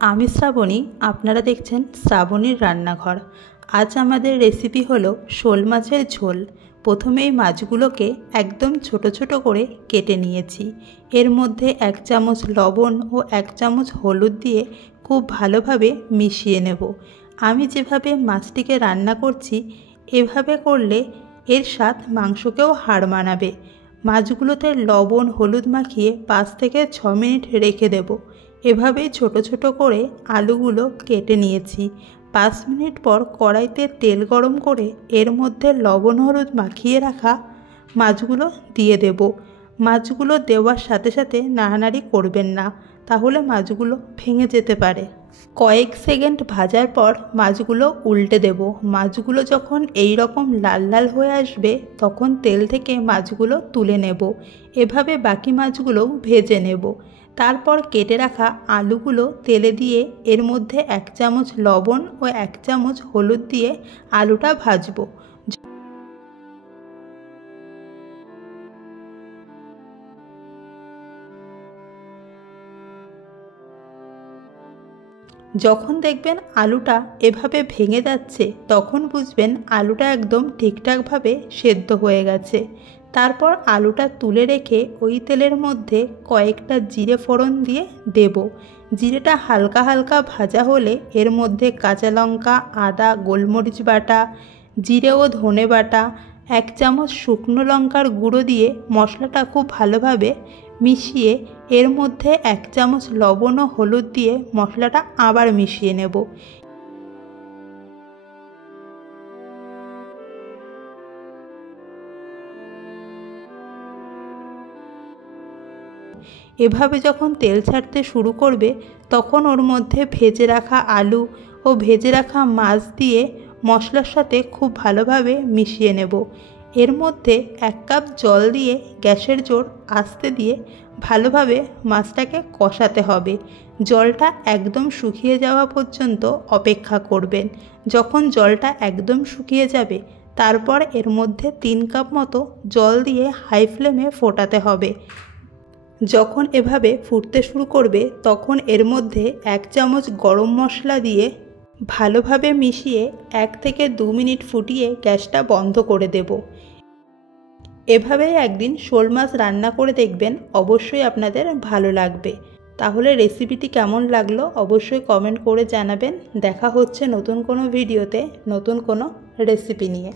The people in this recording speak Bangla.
আমি শ্রাবণী, আপনারা দেখছেন শ্রাবণীর রান্নাঘর। আজ আমাদের রেসিপি হলো শোল মাছের ঝোল। প্রথমে এই মাছগুলোকে একদম ছোট ছোট করে কেটে নিয়েছি। এর মধ্যে 1 চামচ লবণ ও 1 চামচ হলুদ দিয়ে খুব ভালোভাবে মিশিয়ে নেব। আমি যেভাবে মাছটিকে রান্না করছি এভাবে করলে এর স্বাদ মাংসকেও হার মানাবে। মাছগুলোতে লবণ হলুদ মাখিয়ে 5 থেকে 6 মিনিট রেখে দেব। এভাবেই ছোট ছোট করে আলুগুলো কেটে নিয়েছি। 5 মিনিট পর কড়াইতে তেল গরম করে এর মধ্যে লবণ হলুদ মাখিয়ে রাখা মাছগুলো দিয়ে দেব। মাছগুলো দেওয়ার সাথে সাথে নাড়ানাড়ি করবেন না, তাহলে মাছগুলো ভেঙে যেতে পারে। কয়েক সেকেন্ড ভাজার পর মাছগুলো উল্টে দেব। মাছগুলো যখন এই রকম লাল লাল হয়ে আসবে তখন তেল থেকে মাছগুলো তুলে নেব। এভাবে বাকি মাছগুলোও ভেজে নেব। তারপর কেটে রাখা আলুগুলো তেলে দিয়ে এর মধ্যে 1 চামচ লবণ ও 1 চামচ হলুদ দিয়ে আলুটা ভাজবো। যখন দেখবেন আলুটা এভাবে ভেঙে যাচ্ছে তখন বুঝবেন আলুটা একদম ঠিকঠাকভাবে সেদ্ধ হয়ে গেছে। তারপর আলুটা তুলে রেখে ওই তেলের মধ্যে কয়েকটা জিরে ফোড়ন দিয়ে দেব। জিরেটা হালকা হালকা ভাজা হলে এর মধ্যে কাঁচা লঙ্কা, আদা, গোলমরিচ বাটা, জিরে ও ধনে বাটা, 1 চামচ শুকনো লঙ্কার গুঁড়ো দিয়ে মশলাটা খুব ভালোভাবে মিশিয়ে এর মধ্যে 1 চামচ লবণ ও হলুদ দিয়ে মশলাটা আবার মিশিয়ে নেব। এভাবে যখন তেল ছাড়তে শুরু করবে তখন ওর মধ্যে ভেজে রাখা আলু ও ভেজে রাখা মাছ দিয়ে মশলার সাথে খুব ভালোভাবে মিশিয়ে নেব। এর মধ্যে 1 কাপ জল দিয়ে গ্যাসের জোর আস্তে দিয়ে ভালোভাবে মাছটাকে কষাতে হবে। জলটা একদম শুকিয়ে যাওয়া পর্যন্ত অপেক্ষা করবেন। যখন জলটা একদম শুকিয়ে যাবে তারপর এর মধ্যে 3 কাপ মতো জল দিয়ে হাই ফ্লেমে ফোটাতে হবে। যখন এভাবে ফুটতে শুরু করবে তখন এর মধ্যে 1 চামচ গরম মশলা দিয়ে ভালোভাবে মিশিয়ে 1 থেকে 2 মিনিট ফুটিয়ে গ্যাসটা বন্ধ করে দেব। এভাবেই একদিন শোল মাছ রান্না করে দেখবেন, অবশ্যই আপনাদের ভালো লাগবে। তাহলে রেসিপিটি কেমন লাগলো অবশ্যই কমেন্ট করে জানাবেন। দেখা হচ্ছে নতুন কোনো ভিডিওতে নতুন কোনো রেসিপি নিয়ে।